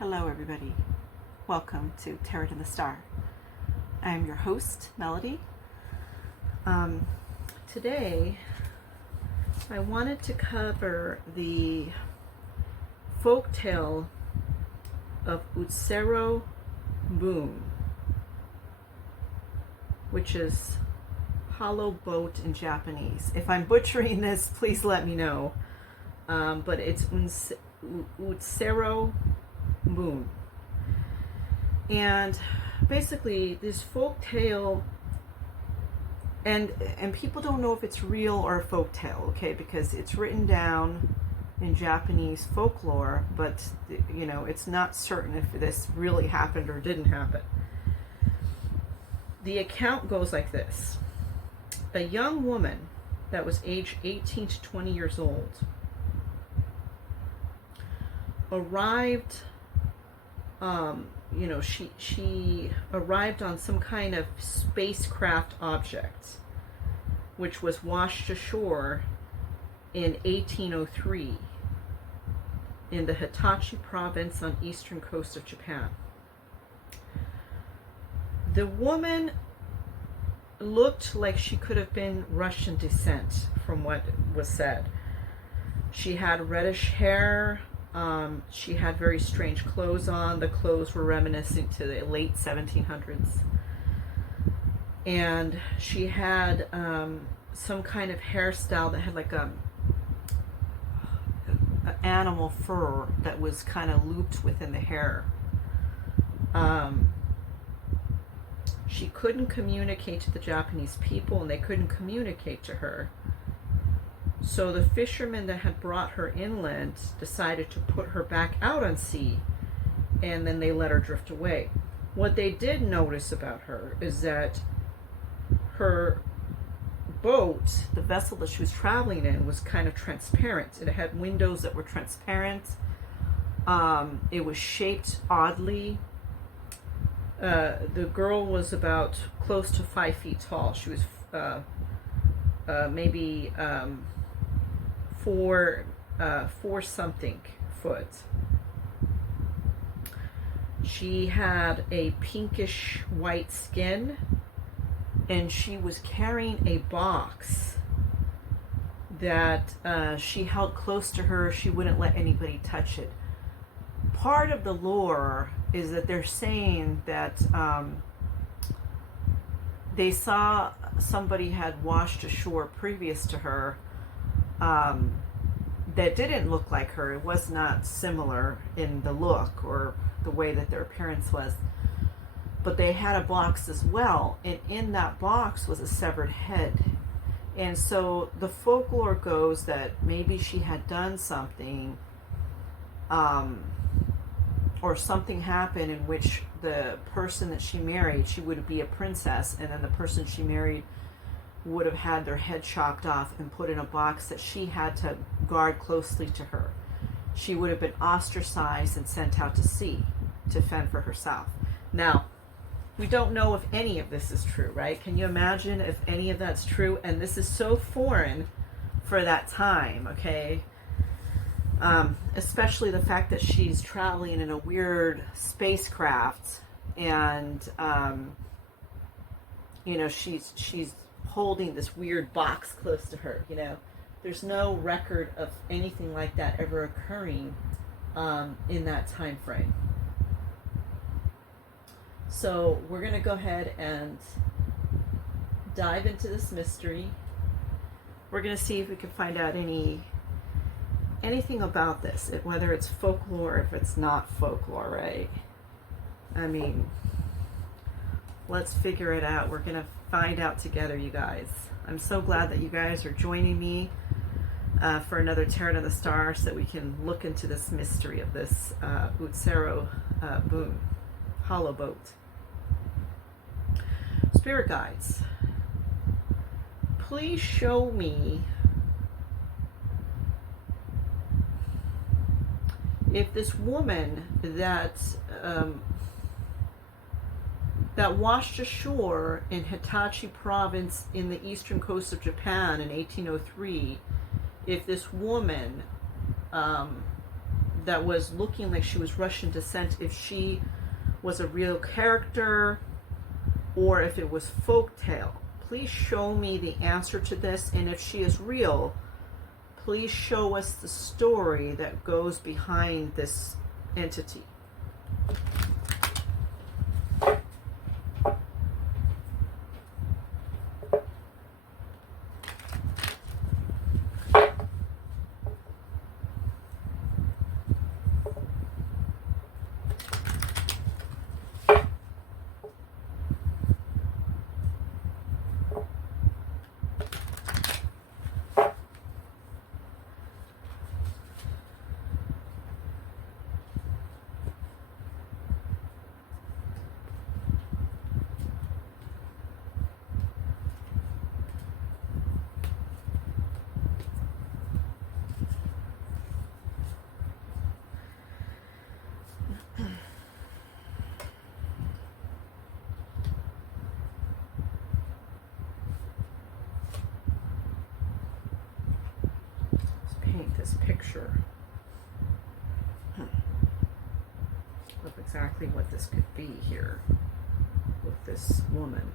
Hello everybody, welcome to Tarot and the Star. I am your host, Melody. Today I wanted to cover the folktale of Utsuro-bune, which is hollow boat in Japanese. If I'm butchering this, please let me know. But it's Utsuro-bune. And basically this folk tale, and people don't know if it's real or a folk tale, okay, because it's written down in Japanese folklore, but you know, it's not certain if this really happened or didn't happen. The account goes like this. A young woman that was aged 18 to 20 years old arrived, she arrived on some kind of spacecraft object, which was washed ashore in 1803 in the Hitachi province on eastern coast of Japan. The woman looked like she could have been Russian descent from what was said. She had reddish hair. She had very strange clothes on. The clothes were reminiscent to the late 1700s. And she had some kind of hairstyle that had like a animal fur that was kind of looped within the hair. She couldn't communicate to the Japanese people, and they couldn't communicate to her. So the fishermen that had brought her inland decided to put her back out on sea, and then they let her drift away. What they did notice about her is that her boat, the vessel that she was traveling in, was kind of transparent. It had windows that were transparent. It was shaped oddly. The girl was about close to 5 feet tall. She was maybe 4 something foot. She had a pinkish white skin, and she was carrying a box that she held close to her. She wouldn't let anybody touch it. Part of the lore is that they're saying that they saw somebody had washed ashore previous to her that didn't look like her. It was not similar in the look or the way that their appearance was. But they had a box as well, and in that box was a severed head. And so the folklore goes that maybe she had done something, or something happened in which the person that she married, she would be a princess, and then the person she married would have had their head chopped off and put in a box that she had to guard closely to her. She would have been ostracized and sent out to sea to fend for herself. Now, we don't know if any of this is true, right? Can you imagine if any of that's true? And this is so foreign for that time, okay? Especially the fact that she's traveling in a weird spacecraft, and she's holding this weird box close to her. There's no record of anything like that ever occurring in that time frame. So we're going to go ahead and dive into this mystery. We're going to see if we can find out anything about this, whether it's folklore, if it's not folklore, right? I mean, let's figure it out. We're going to find out together, you guys. I'm so glad that you guys are joining me for another Tarot of the Star, so that we can look into this mystery of this Utsuro-bune, hollow boat. Spirit guides, please show me if this woman that washed ashore in Hitachi province in the eastern coast of Japan in 1803, if this woman that was looking like she was Russian descent, if she was a real character or if it was folktale. Please show me the answer to this, and if she is real, please show us the story that goes behind this entity. This picture of exactly what this could be here with this woman.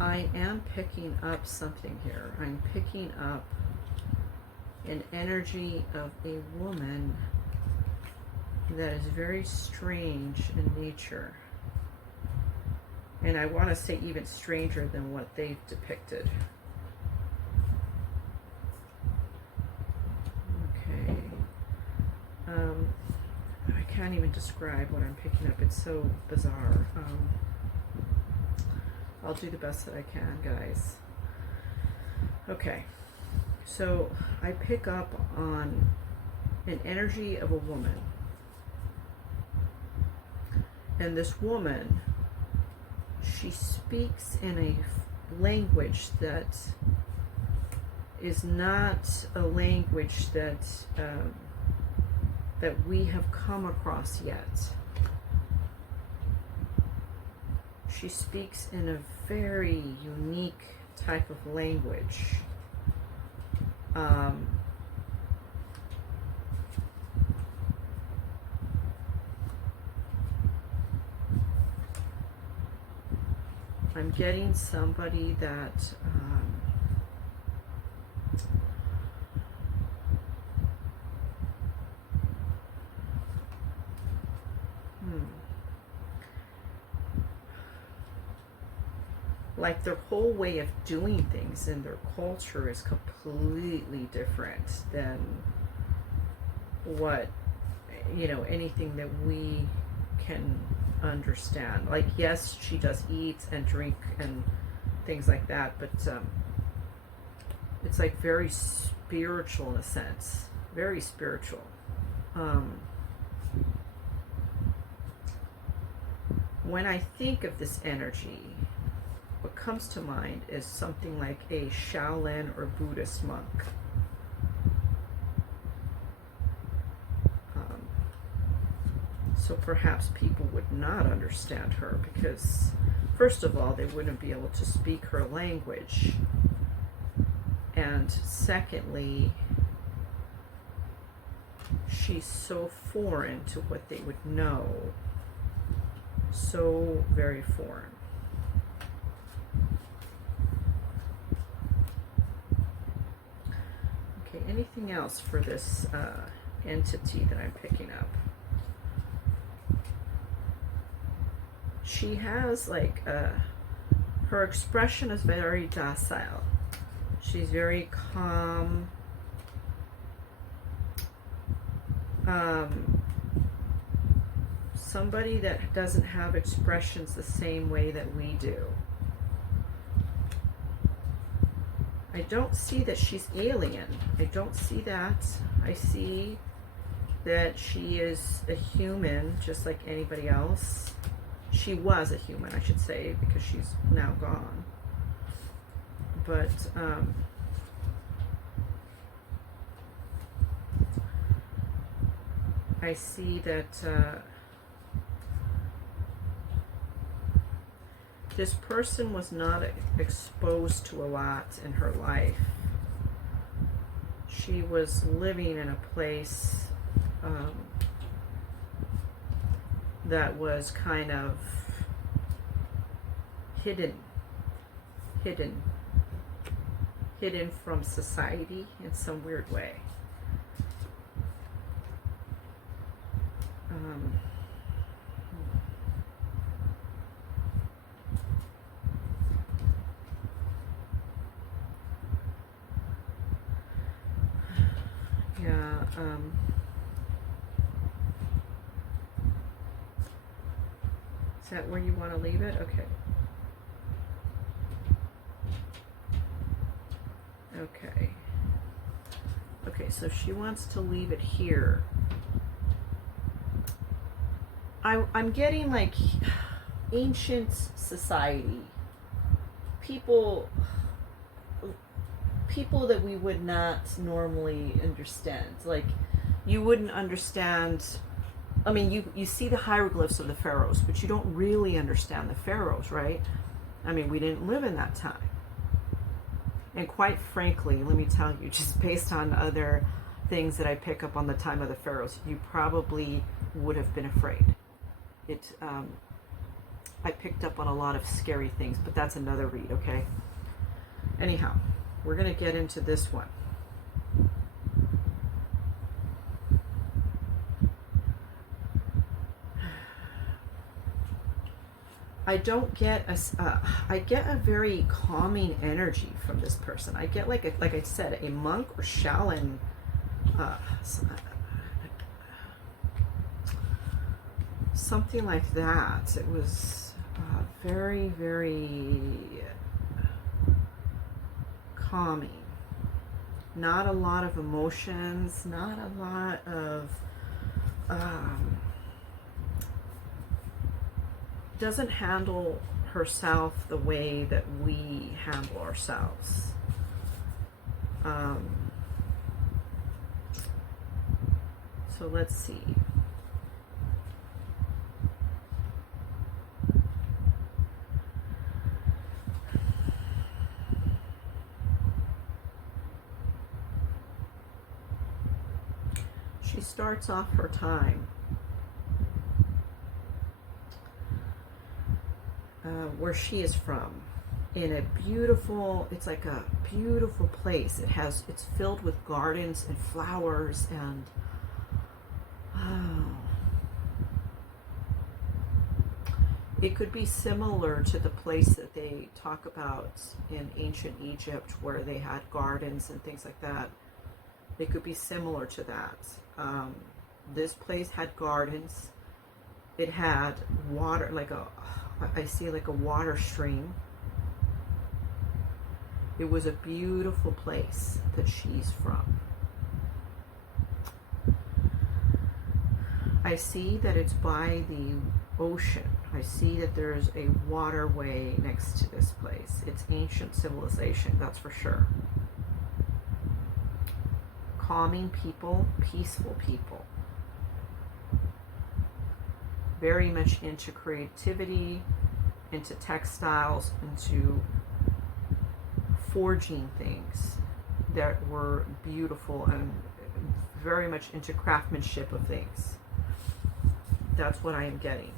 I am picking up something here. I'm picking up an energy of a woman that is very strange in nature. And I want to say even stranger than what they've depicted. Okay. I can't even describe what I'm picking up. It's so bizarre. I'll do the best that I can, guys. Okay, so I pick up on an energy of a woman. And this woman, she speaks in a language that is not a language that that we have come across yet. She speaks in a very unique type of language. I'm getting somebody that like their whole way of doing things and their culture is completely different than what, you know, anything that we can understand. Like, yes, she does eat and drink and things like that, but it's like very spiritual in a sense. Very spiritual. When I think of this energy, what comes to mind is something like a Shaolin or Buddhist monk. So perhaps people would not understand her because, first of all, they wouldn't be able to speak her language. And secondly, she's so foreign to what they would know. So very foreign. Okay, anything else for this entity that I'm picking up? She has like her expression is very docile. She's very calm Somebody that doesn't have expressions the same way that we do. I don't see that she's alien. I don't see that. I see that she is a human just like anybody else. She was a human, I should say, because she's now gone. But I see that this person was not exposed to a lot in her life. She was living in a place that was kind of hidden from society in some weird way. Is that where you want to leave it? Okay. Okay. Okay, so she wants to leave it here. I'm getting like ancient society. People that we would not normally understand. Like, you wouldn't understand. I mean, you see the hieroglyphs of the pharaohs, but you don't really understand the pharaohs, right? I mean, we didn't live in that time. And quite frankly, let me tell you, just based on other things that I pick up on the time of the pharaohs, you probably would have been afraid. I picked up on a lot of scary things, but that's another read, okay? Anyhow, we're going to get into this one. I don't get I get a very calming energy from this person. I get like I said, a monk or Shaolin, something like that. It was very, very calming. Not a lot of emotions, not a lot of doesn't handle herself the way that we handle ourselves. So let's see. She starts off her time where she is from, in a beautiful, it's like a beautiful place. It's filled with gardens and flowers and it could be similar to the place that they talk about in ancient Egypt where they had gardens and things like that. It could be similar to that. This place had gardens. It had water, I see like a water stream. It was a beautiful place that she's from. I see that it's by the ocean. I see that there's a waterway next to this place. It's ancient civilization, that's for sure. Calming people, peaceful people. Very much into creativity, into textiles, into forging things that were beautiful, and very much into craftsmanship of things. That's what I am getting.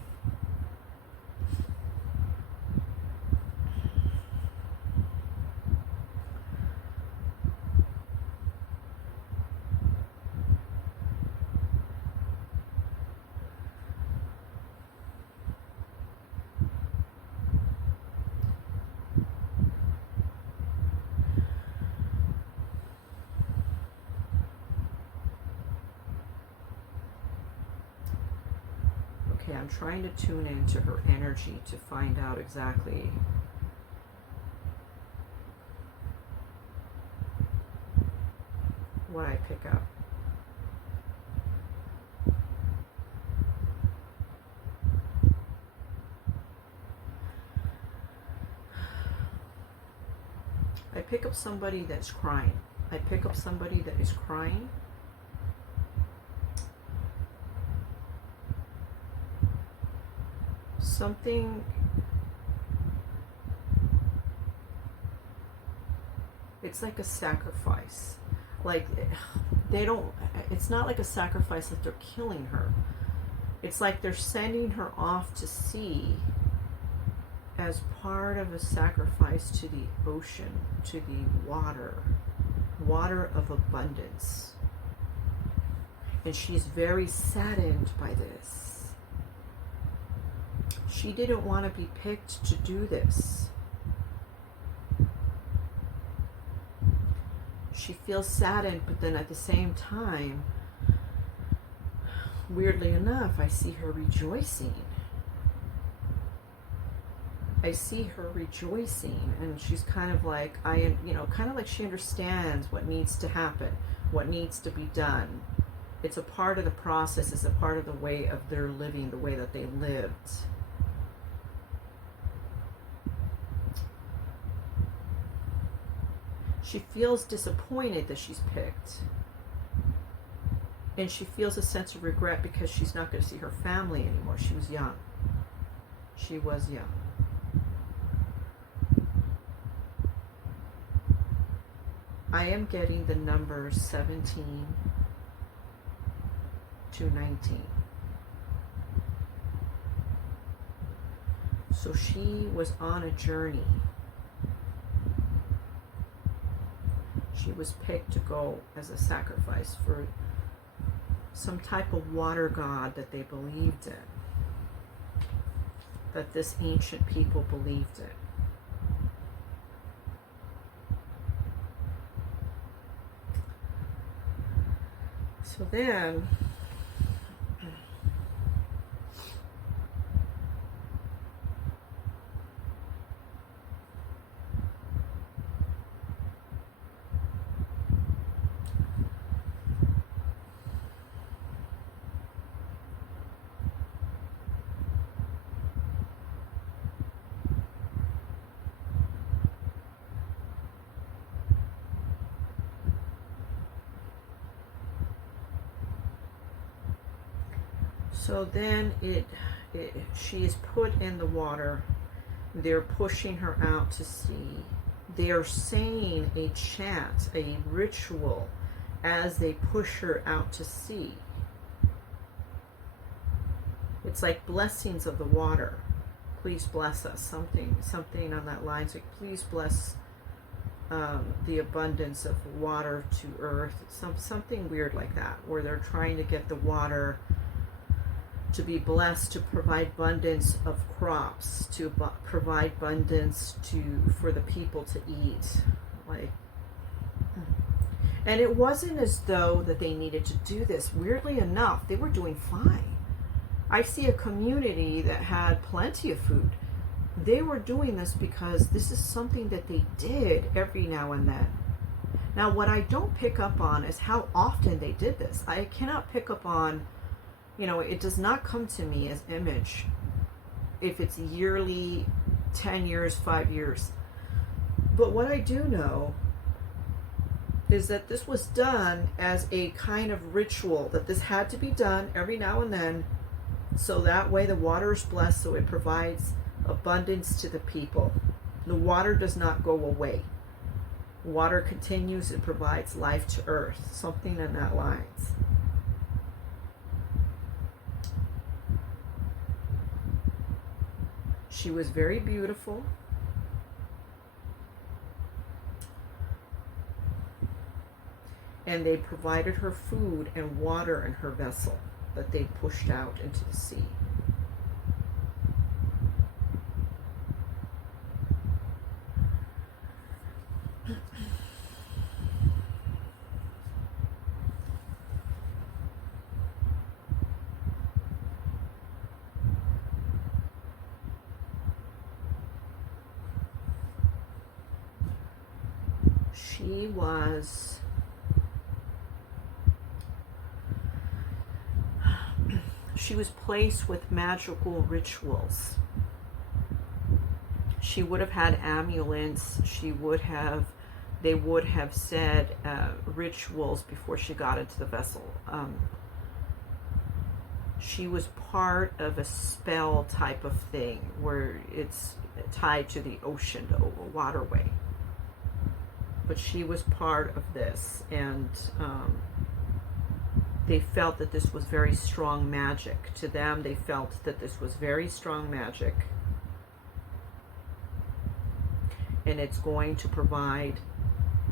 Okay, I'm trying to tune into her energy to find out exactly what I pick up. I pick up somebody that's crying. I pick up somebody that is crying. Something, it's like a sacrifice. Like, they don't, it's not like a sacrifice that they're killing her. It's like they're sending her off to sea as part of a sacrifice to the ocean, to the water of abundance. And she's very saddened by this. She didn't want to be picked to do this. She feels saddened, but then at the same time, weirdly enough, I see her rejoicing. I see her rejoicing, and she's kind of like, kind of like she understands what needs to happen, what needs to be done. It's a part of the process, it's a part of the way of their living, the way that they lived. She feels disappointed that she's picked. And she feels a sense of regret because she's not going to see her family anymore. She was young. She was young. I am getting the numbers 17 to 19. So she was on a journey. She was picked to go as a sacrifice for some type of water god that they believed in, that this ancient people believed in. So then, she is put in the water. They're pushing her out to sea. They are saying a chant, a ritual, as they push her out to sea. It's like blessings of the water. Please bless us. Something on that line. It's like, please bless the abundance of water to earth. Something weird like that, where they're trying to get the water to be blessed, to provide abundance of crops, to provide abundance for the people to eat. And it wasn't as though that they needed to do this. Weirdly enough, they were doing fine. I see a community that had plenty of food. They were doing this because this is something that they did every now and then. Now, what I don't pick up on is how often they did this. I cannot pick up on, it does not come to me as image if it's yearly, 10 years, 5 years. But what I do know is that this was done as a kind of ritual, that this had to be done every now and then, so that way the water is blessed, so it provides abundance to the people. The water does not go away. Water continues, it provides life to earth, something in that lines. She was very beautiful. And they provided her food and water in her vessel that they pushed out into the sea. she was placed with magical rituals. She would have had amulets. They would have said rituals before she got into the vessel. She was part of a spell type of thing where it's tied to the ocean, the waterway. But she was part of this, and they felt that this was very strong magic. To them, they felt that this was very strong magic, and it's going to provide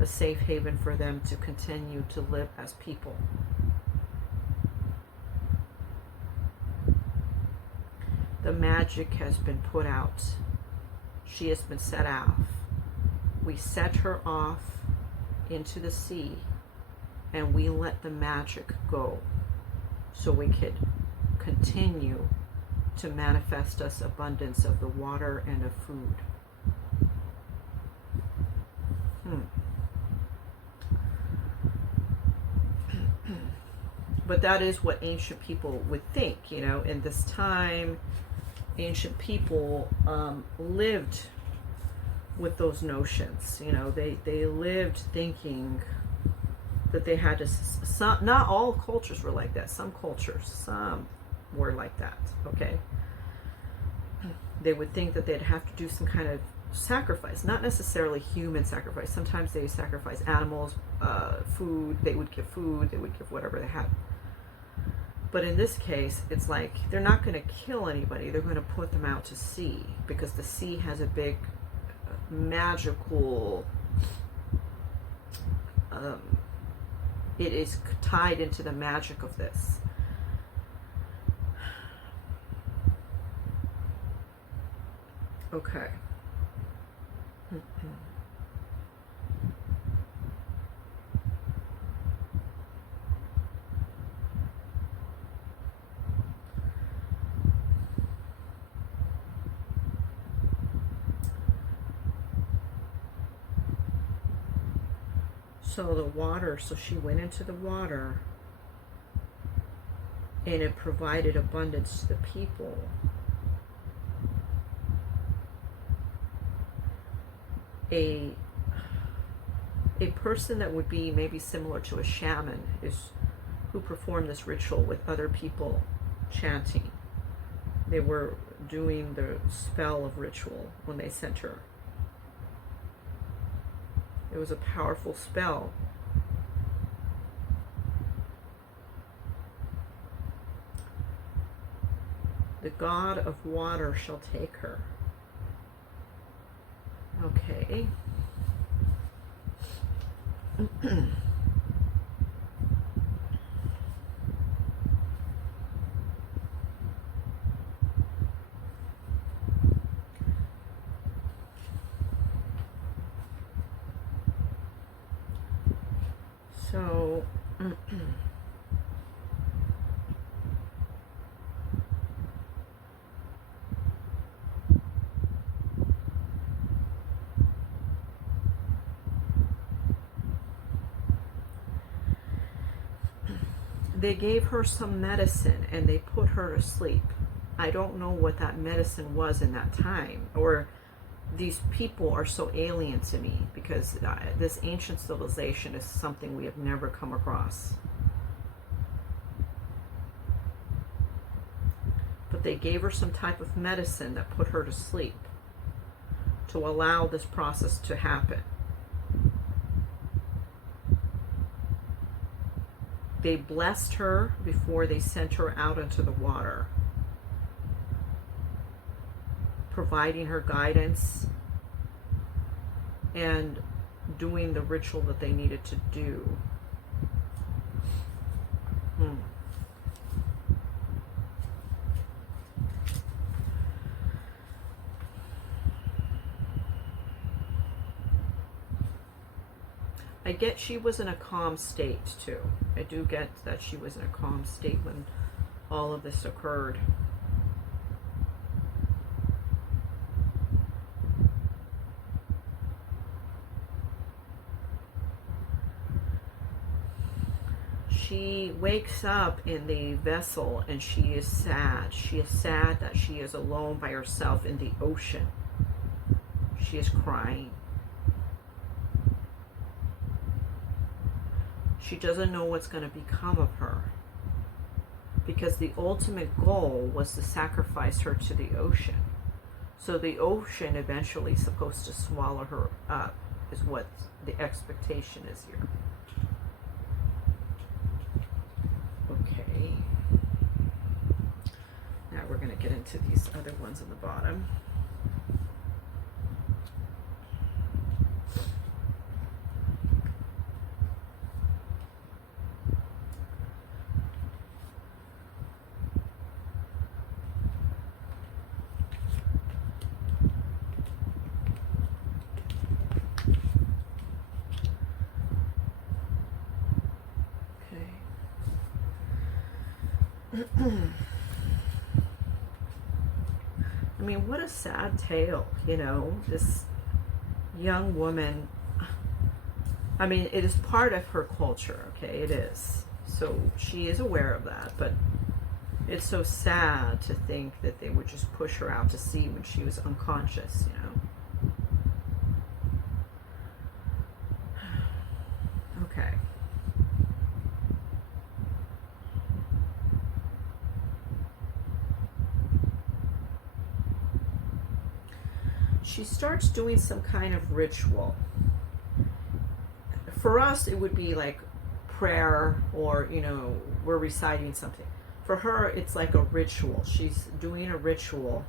a safe haven for them to continue to live as people. The magic has been put out. She has been set off. We set her off into the sea, and we let the magic go so we could continue to manifest us abundance of the water and of food. But that is what ancient people would think, you know. In this time, ancient people lived with those notions, you know. They lived thinking that they had to, not all cultures were like that. Some cultures, some were like that, okay. They would think that they'd have to do some kind of sacrifice, not necessarily human sacrifice. Sometimes they sacrifice animals, food. They would give food, they would give whatever they had. But in this case, it's like they're not going to kill anybody. They're going to put them out to sea, because the sea has a big magical, it is tied into the magic of this. Okay. So the water, so she went into the water, and it provided abundance to the people. A person that would be maybe similar to a shaman is who performed this ritual with other people chanting. They were doing the spell of ritual when they sent her. It was a powerful spell. The god of water shall take her. Okay. So they gave her some medicine and they put her to sleep. I don't know what that medicine was in that time, or these people are so alien to me, because this ancient civilization is something we have never come across. But they gave her some type of medicine that put her to sleep to allow this process to happen. They blessed her before they sent her out into the water, providing her guidance and doing the ritual that they needed to do. I get she was in a calm state too. I do get that she was in a calm state when all of this occurred. she wakes up in the vessel and she is sad. She is sad that she is alone by herself in the ocean. She is crying. She doesn't know what's going to become of her, because the ultimate goal was to sacrifice her to the ocean. So the ocean eventually is supposed to swallow her up, is what the expectation is here. Okay. Now we're going to get into these other ones on the bottom. I mean, what a sad tale, you know, this young woman. I mean, it is part of her culture, okay, it is. So she is aware of that, but it's so sad to think that they would just push her out to sea when she was unconscious, you know. Okay. She starts doing some kind of ritual. For us, it would be like prayer, or, you know, we're reciting something. For her, it's like a ritual. She's doing a ritual,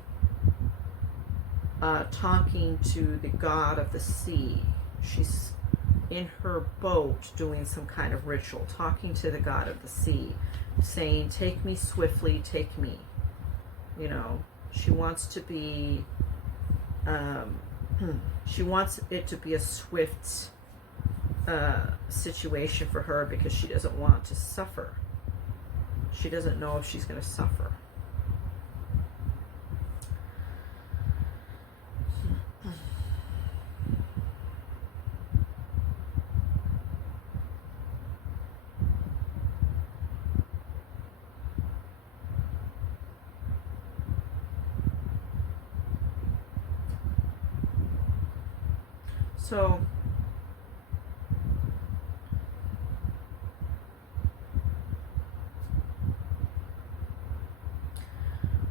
talking to the god of the sea. She's in her boat doing some kind of ritual, talking to the god of the sea, saying, take me swiftly, take me. You know, she wants to be, she wants it to be a swift situation for her, because she doesn't want to suffer. She doesn't know if she's going to suffer.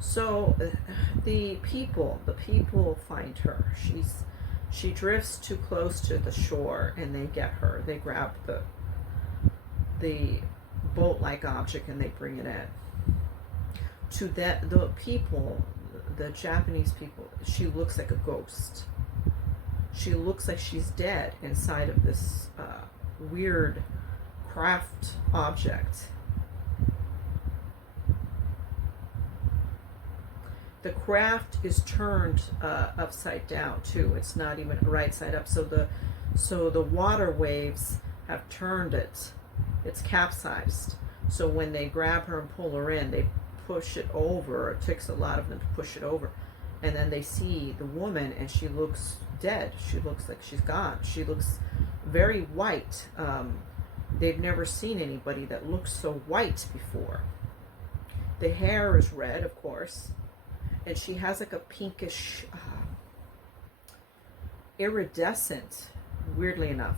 So the people find her. She drifts too close to the shore, and they get her. They grab the boat-like object and they bring it in. To the people, the Japanese people, she looks like a ghost. She looks like she's dead inside of this weird craft object. The craft is turned upside down too. It's not even right side up. So the water waves have turned it. It's capsized. So when they grab her and pull her in, they push it over. It takes a lot of them to push it over. And then they see the woman, and she looks dead. She looks like she's gone. She looks very white. They've never seen anybody that looks so white before. The hair is red, of course. And she has like a pinkish, iridescent, weirdly enough,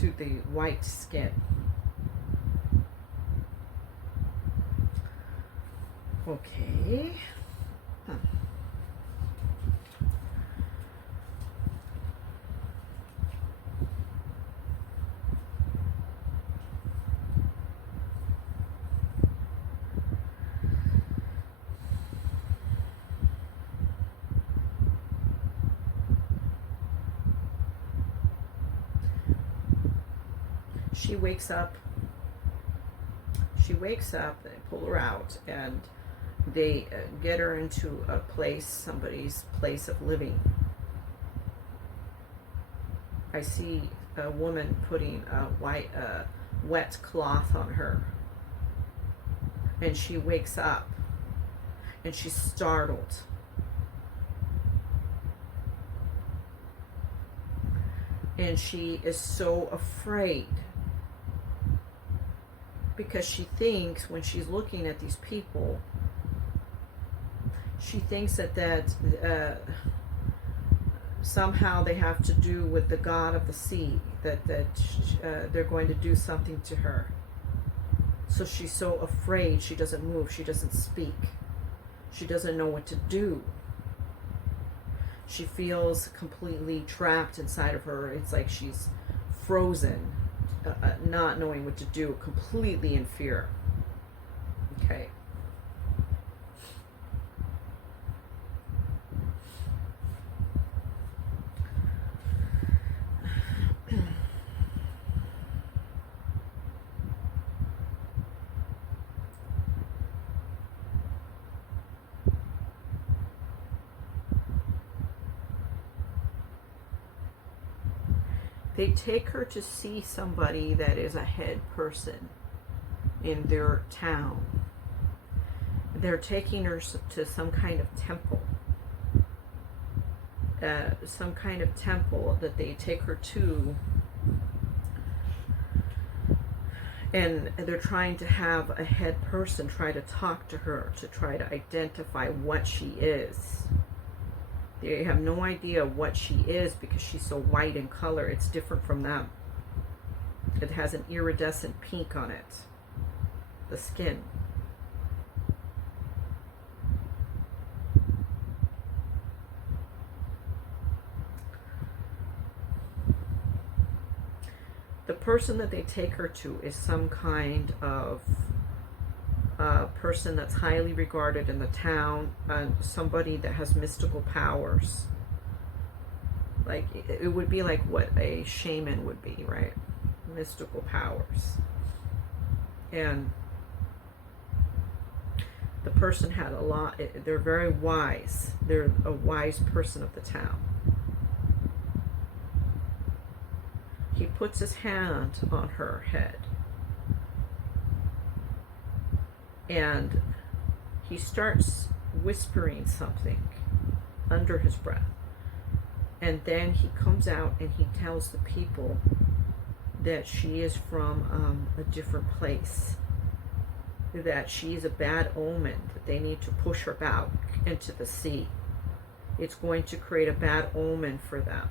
to the white skin. Okay. She wakes up. They pull her out, and they get her into a place, somebody's place of living. I see a woman putting a wet cloth on her, and she wakes up, and she's startled. And she is so afraid, because she thinks when she's looking at these people, she thinks that somehow they have to do with the god of the sea, that they're going to do something to her. So she's so afraid, she doesn't move, she doesn't speak, she doesn't know what to do. She feels completely trapped inside of her. It's like she's frozen, not knowing what to do, completely in fear. Okay. They take her to see somebody that is a head person in their town. They're taking her to some kind of temple. Some kind of temple that they take her to. And they're trying to have a head person try to talk to her, to try to identify what she is. They have no idea what she is because she's so white in color. It's different from them. It has an iridescent pink on it, the skin. The person that they take her to is some kind of person that's highly regarded in the town, somebody that has mystical powers. Like, it would be like what a shaman would be, right? Mystical powers. And the person had a lot, they're very wise. They're a wise person of the town. He puts his hand on her head. And he starts whispering something under his breath. And then he comes out and he tells the people that she is from a different place. That she's a bad omen, that they need to push her back into the sea. It's going to create a bad omen for them.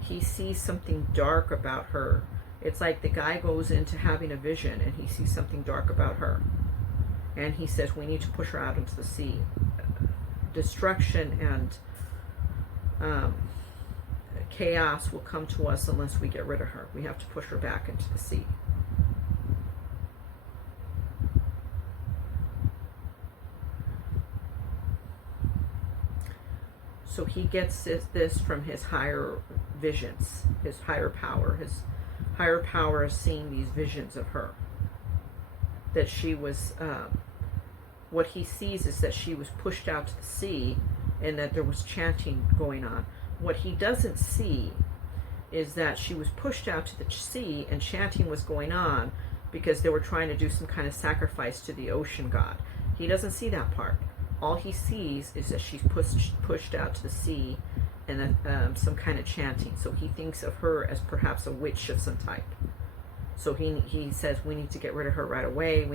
He sees something dark about her. It's like the guy goes into having a vision and he sees something dark about her. And he says, we need to push her out into the sea. Destruction and chaos will come to us unless we get rid of her. We have to push her back into the sea. So he gets this from his higher visions, his higher power. His higher power is seeing these visions of her. That she was, what he sees is that she was pushed out to the sea and that there was chanting going on. What he doesn't see is that she was pushed out to the sea and chanting was going on because they were trying to do some kind of sacrifice to the ocean god. He doesn't see that part. All he sees is that she's pushed out to the sea and some kind of chanting. So he thinks of her as perhaps a witch of some type. So he says, we need to get rid of her right away.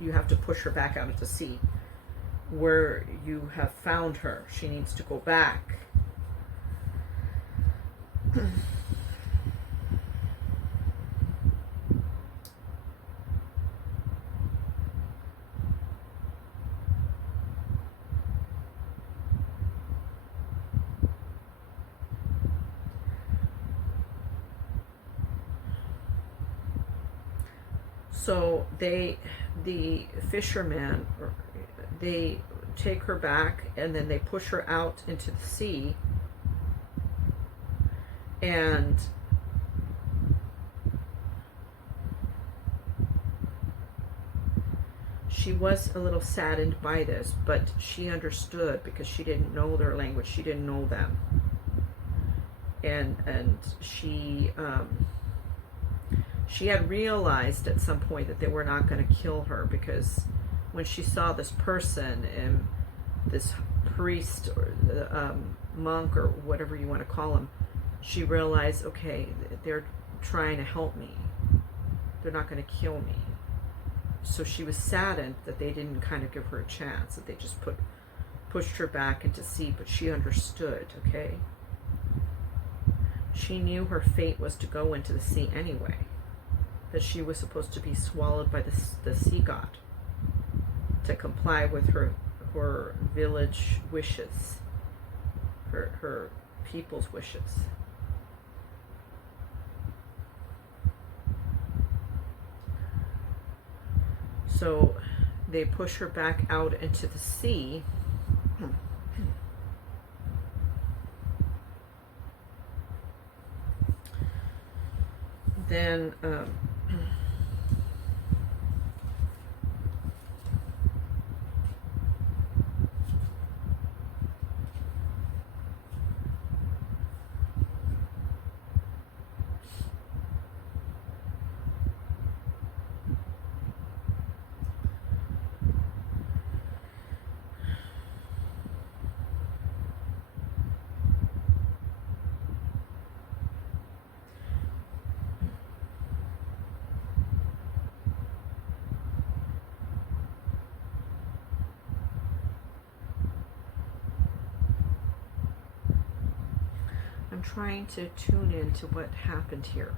You have to push her back out into the sea where you have found her. She needs to go back. So the fishermen, they take her back and then they push her out into the sea. And she was a little saddened by this, but she understood because she didn't know their language. She didn't know them. And she had realized at some point that they were not going to kill her, because when she saw this person and this priest or monk or whatever you want to call him, she realized, okay, they're trying to help me. They're not going to kill me. So she was saddened that they didn't kind of give her a chance, that they just pushed her back into sea, but she understood, okay? She knew her fate was to go into the sea anyway, that she was supposed to be swallowed by the sea god to comply with her village wishes, her people's wishes. So they push her back out into the sea. Then I'm trying to tune into what happened here.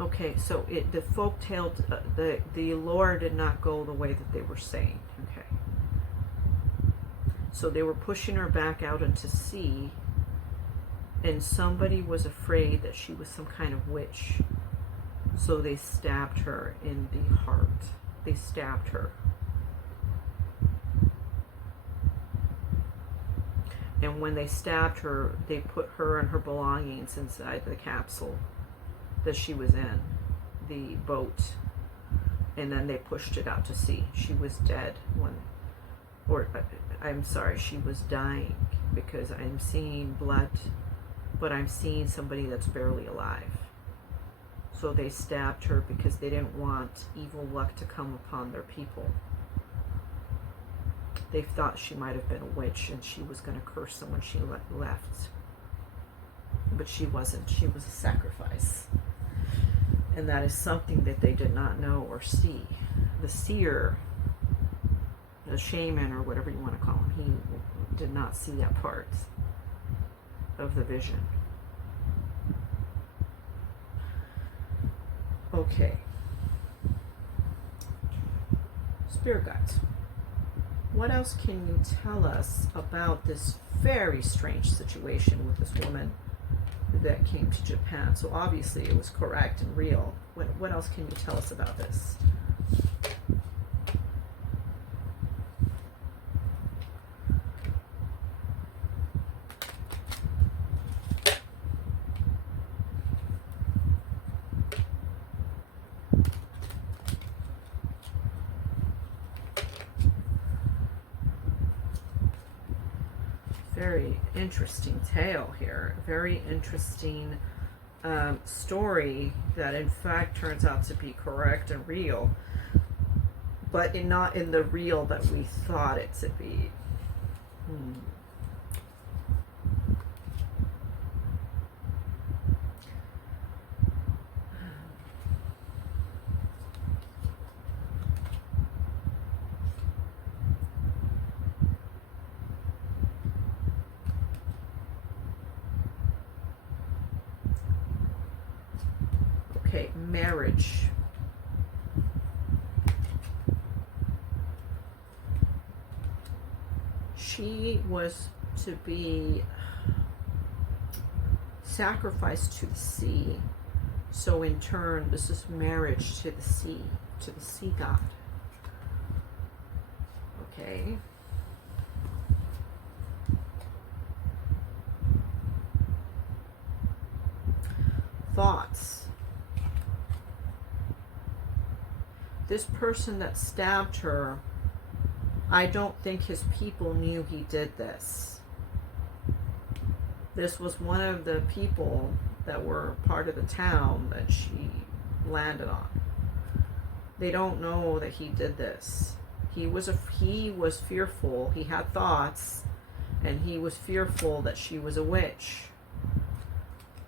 Okay, so the folktale, the lore did not go the way that they were saying. Okay, so they were pushing her back out into sea, and somebody was afraid that she was some kind of witch, so they stabbed her in the heart. They stabbed her. And when they stabbed her, they put her and her belongings inside the capsule that she was in, the boat, and then they pushed it out to sea. She was dead I'm sorry, she was dying, because I'm seeing blood, but I'm seeing somebody that's barely alive. So they stabbed her because they didn't want evil luck to come upon their people. They thought she might have been a witch and she was going to curse them when she left. But she wasn't. She was a sacrifice. And that is something that they did not know or see. The seer, the shaman, or whatever you want to call him, he did not see that part of the vision. Okay. Spirit guides, what else can you tell us about this very strange situation with this woman that came to Japan? So obviously it was correct and real. What else can you tell us about this? Very interesting tale here. Very interesting story that in fact turns out to be correct and real, but not in the real that we thought it to be. Okay, marriage. She was to be sacrificed to the sea. So in turn, this is marriage to the sea god. Okay. Thoughts. This person that stabbed her, I don't think his people knew he did this. This was one of the people that were part of the town that she landed on. They don't know that he did this. He was fearful. He had thoughts, and he was fearful that she was a witch.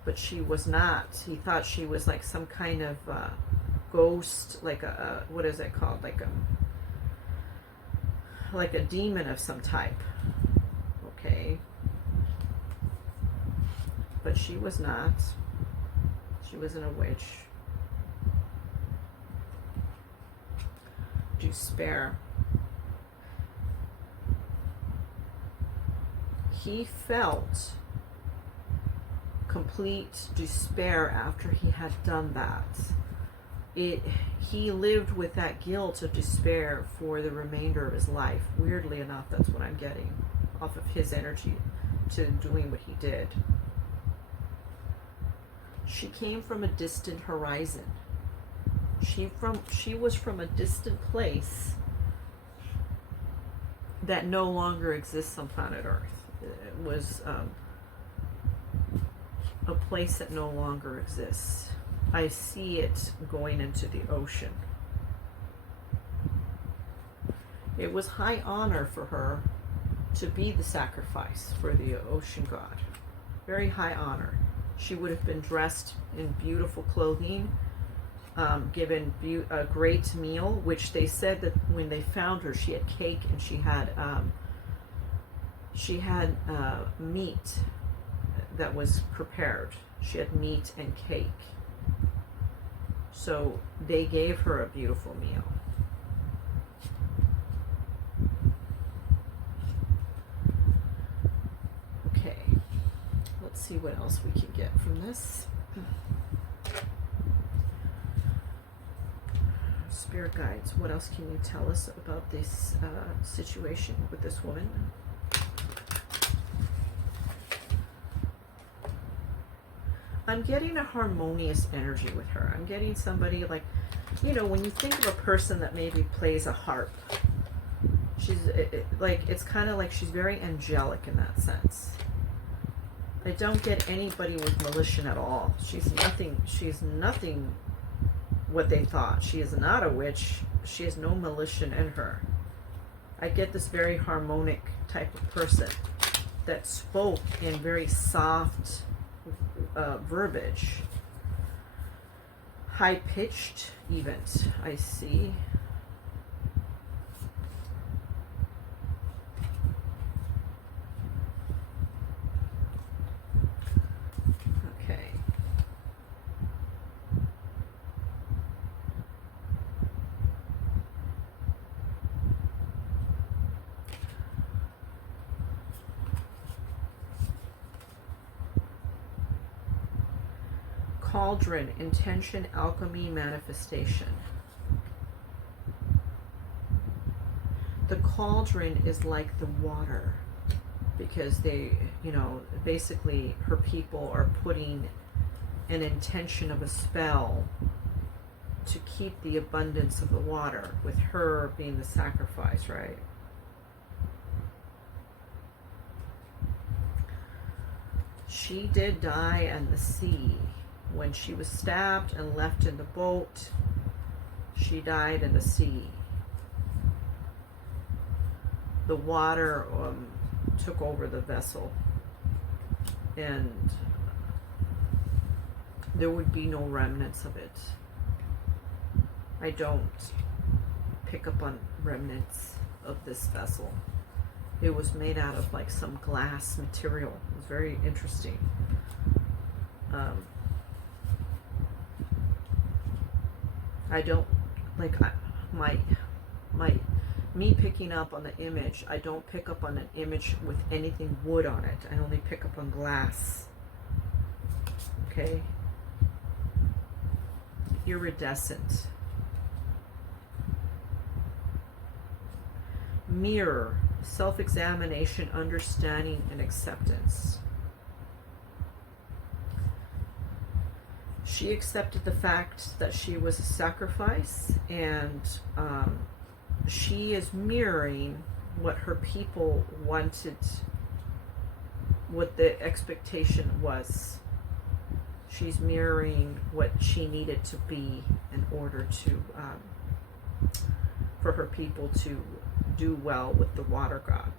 But she was not. He thought she was like some kind of ghost, like what is it called? Like a demon of some type. Okay. But she was not. She wasn't a witch. Despair. He felt complete despair after he had done that. He lived with that guilt of despair for the remainder of his life. Weirdly enough, that's what I'm getting off of his energy to doing what he did. She came from a distant horizon. She was from a distant place that no longer exists on planet Earth. It was a place that no longer exists. I see it going into the ocean. It was high honor for her to be the sacrifice for the ocean god. Very high honor. She would have been dressed in beautiful clothing, given a great meal, which they said that when they found her, she had cake and she had meat that was prepared. She had meat and cake. So they gave her a beautiful meal. Okay, let's see what else we can get from this. Spirit guides, what else can you tell us about this situation with this woman? I'm getting a harmonious energy with her. I'm getting somebody like, you know, when you think of a person that maybe plays a harp, she's it's kind of like she's very angelic in that sense. I don't get anybody with malicious at all. She's nothing what they thought. She is not a witch. She has no malicious in her. I get this very harmonic type of person that spoke in very soft verbiage, high-pitched even, I see. Okay. Cauldron, intention, alchemy, manifestation. The cauldron is like the water because they, you know, basically her people are putting an intention of a spell to keep the abundance of the water, with her being the sacrifice, right? She did die in the sea. When she was stabbed and left in the boat, she died in the sea. The water took over the vessel, and there would be no remnants of it. I don't pick up on remnants of this vessel. It was made out of like some glass material. It was very interesting. I don't like me picking up on the image. I don't pick up on an image with anything wood on it. I only pick up on glass. Okay? Iridescent. Mirror, self-examination, understanding, and acceptance. She accepted the fact that she was a sacrifice, and she is mirroring what her people wanted, what the expectation was. She's mirroring what she needed to be in order to, for her people to do well with the water god.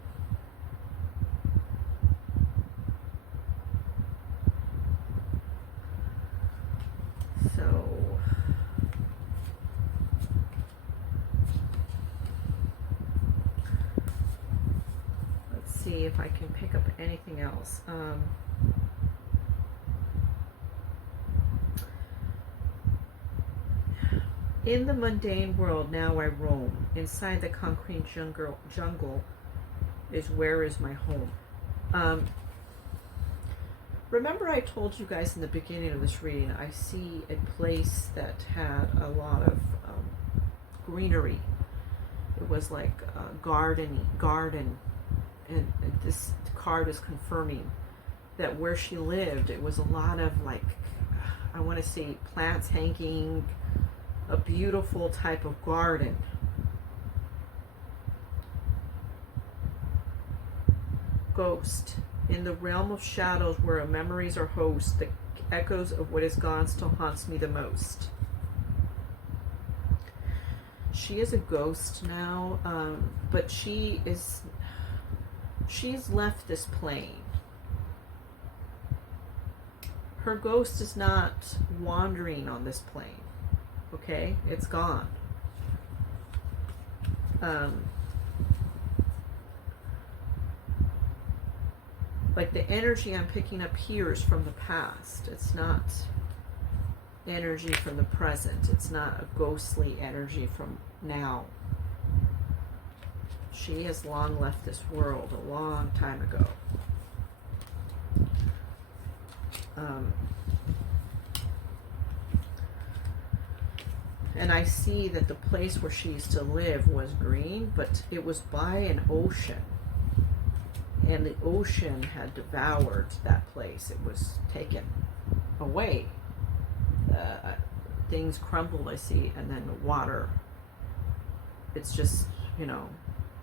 So let's see if I can pick up anything else. In the mundane world now I roam. Inside the concrete jungle is where is my home. Remember I told you guys in the beginning of this reading, I see a place that had a lot of greenery. It was like a garden, and this card is confirming that where she lived, it was a lot of, like, I want to say plants hanging, a beautiful type of garden. Ghost. In the realm of shadows where our memories are host, the echoes of what is gone still haunts me the most. She is a ghost now, but she's left this plane. Her ghost is not wandering on this plane. Okay, it's gone. Like the energy I'm picking up here is from the past. It's not energy from the present. It's not a ghostly energy from now. She has long left this world a long time ago. And I see that the place where she used to live was green, but it was by an ocean. And the ocean had devoured that place. It was taken away. Things crumbled, I see, and then the water. It's just, you know,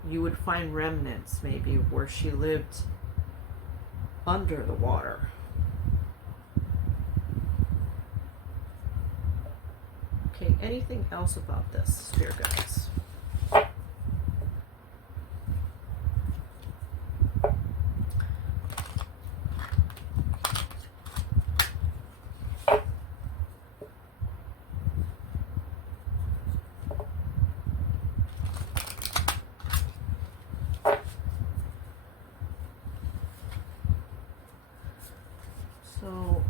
you would find remnants maybe where she lived under the water. Okay, anything else about this, Spirit Guides? So,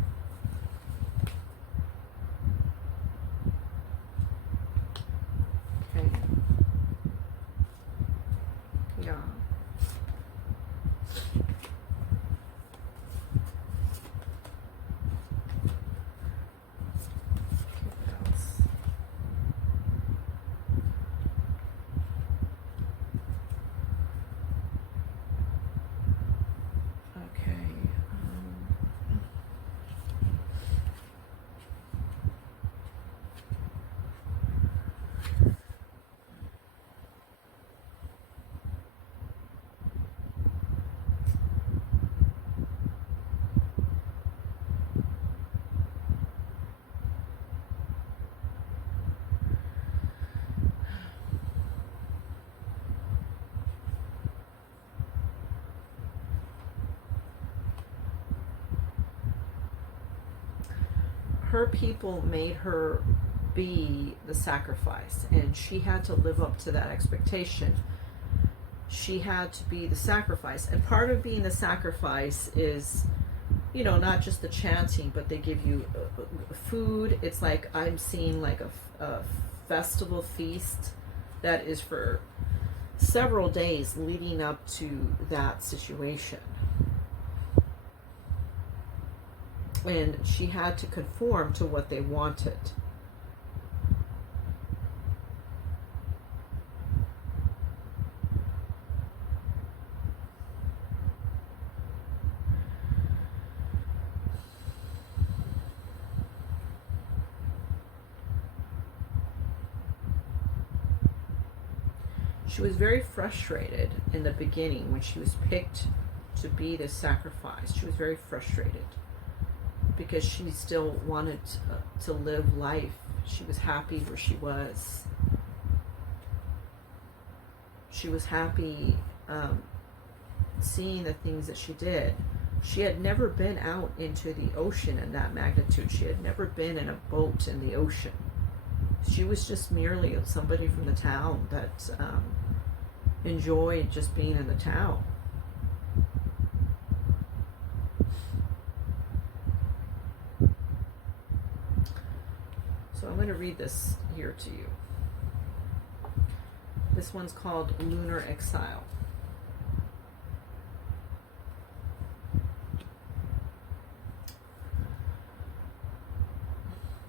okay, yeah. What else? Okay. Her people made her be the sacrifice, and she had to live up to that expectation. She had to be the sacrifice, and part of being the sacrifice is, you know, not just the chanting, but they give you food. It's like I'm seeing like a festival feast that is for several days leading up to that situation. And she had to conform to what they wanted. She was very frustrated in the beginning when she was picked to be the sacrifice. She was very frustrated because she still wanted to live life. She was happy where she was. She was happy seeing the things that she did. She had never been out into the ocean in that magnitude. She had never been in a boat in the ocean. She was just merely somebody from the town that enjoyed just being in the town. So I'm going to read this here to you. This one's called Lunar Exile.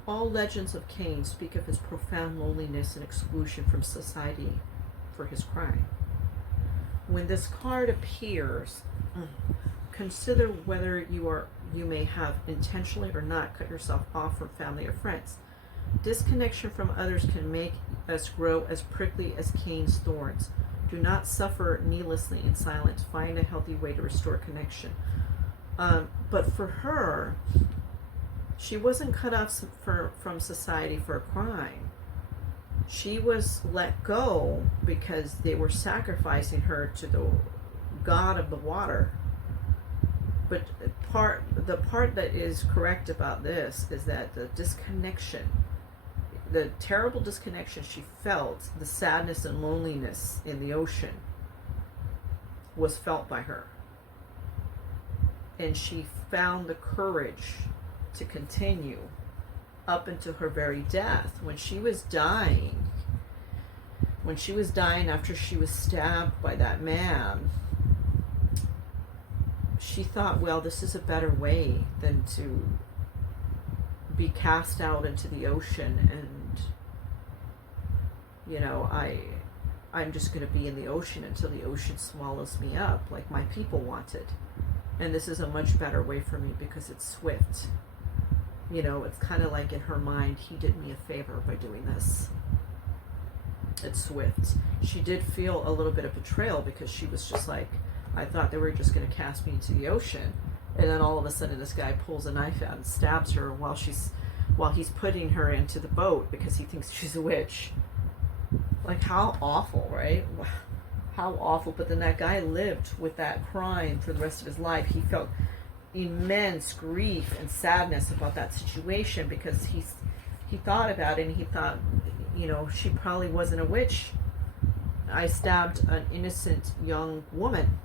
All legends of Cain speak of his profound loneliness and exclusion from society for his crime. When this card appears, consider whether you may have intentionally or not cut yourself off from family or friends. Disconnection from others can make us grow as prickly as Cain's thorns. Do not suffer needlessly in silence. Find a healthy way to restore connection. But for her, she wasn't cut off from society for a crime. She was let go because they were sacrificing her to the god of the water. But the part that is correct about this is that the disconnection, the terrible disconnection she felt, the sadness and loneliness in the ocean, was felt by her. And she found the courage to continue up into her very death. When she was dying after she was stabbed by that man, she thought, well, this is a better way than to be cast out into the ocean, and I'm just going to be in the ocean until the ocean swallows me up like my people wanted. And this is a much better way for me because it's swift. It's kind of like in her mind, he did me a favor by doing this. It's swift. She did feel a little bit of betrayal because she was just like, I thought they were just going to cast me into the ocean. And then all of a sudden this guy pulls a knife out and stabs her while he's putting her into the boat because he thinks she's a witch. Like, how awful, right? How awful. But then that guy lived with that crime for the rest of his life. He felt immense grief and sadness about that situation because he thought about it, and he thought, she probably wasn't a witch. I stabbed an innocent young woman.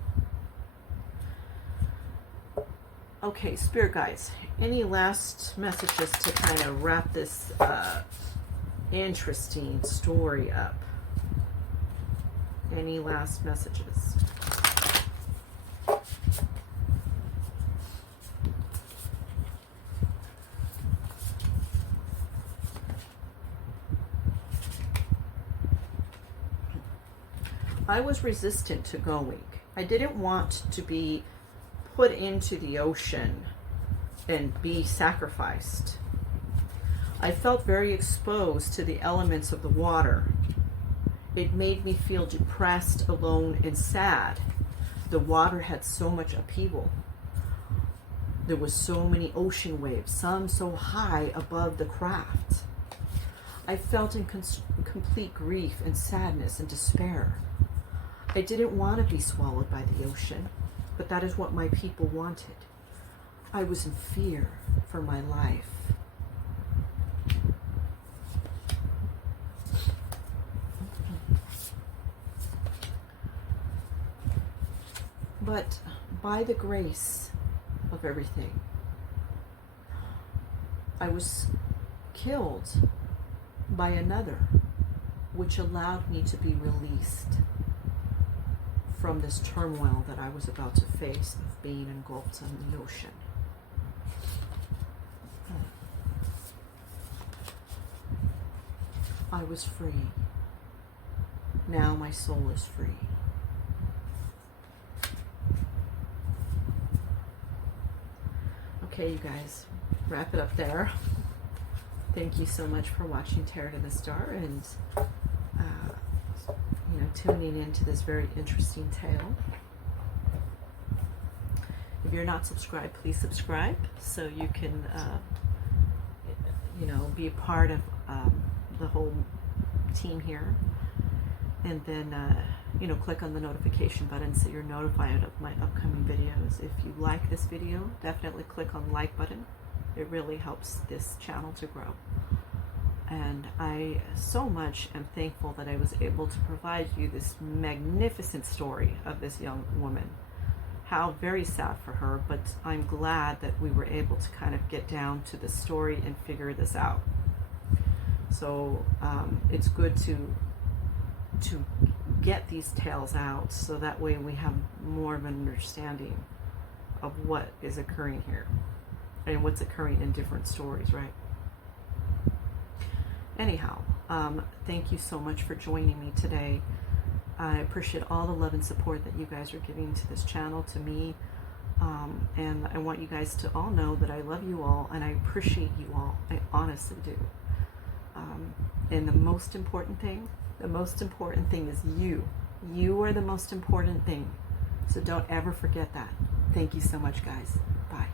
Okay, spirit guides, any last messages to kind of wrap this interesting story up? Any last messages? I was resistant to going. I didn't want to be put into the ocean and be sacrificed. I felt very exposed to the elements of the water. It made me feel depressed, alone, and sad. The water had so much upheaval. There was so many ocean waves, some so high above the craft. I felt in complete grief and sadness and despair. I didn't want to be swallowed by the ocean, but that is what my people wanted. I was in fear for my life. But by the grace of everything, I was killed by another, which allowed me to be released from this turmoil that I was about to face of being engulfed in the ocean. I was free. Now my soul is free. Okay, you guys, wrap it up there. Thank you so much for watching Tarot to the Star and tuning into this very interesting tale. If you're not subscribed, please subscribe so you can, you know, be a part of the whole team here. And then, you know, click on the notification button so you're notified of my upcoming videos. If you like this video, definitely click on the like button. It really helps this channel to grow. And I so much am thankful that I was able to provide you this magnificent story of this young woman. How very sad for her, but I'm glad that we were able to kind of get down to the story and figure this out. So it's good to get these tales out so that way we have more of an understanding of what is occurring here and what's occurring in different stories, right? Anyhow, thank you so much for joining me today. I appreciate all the love and support that you guys are giving to this channel, to me, and I want you guys to all know that I love you all and I appreciate you all. I honestly do. And the most important thing is you. You are the most important thing. So don't ever forget that. Thank you so much, guys. Bye.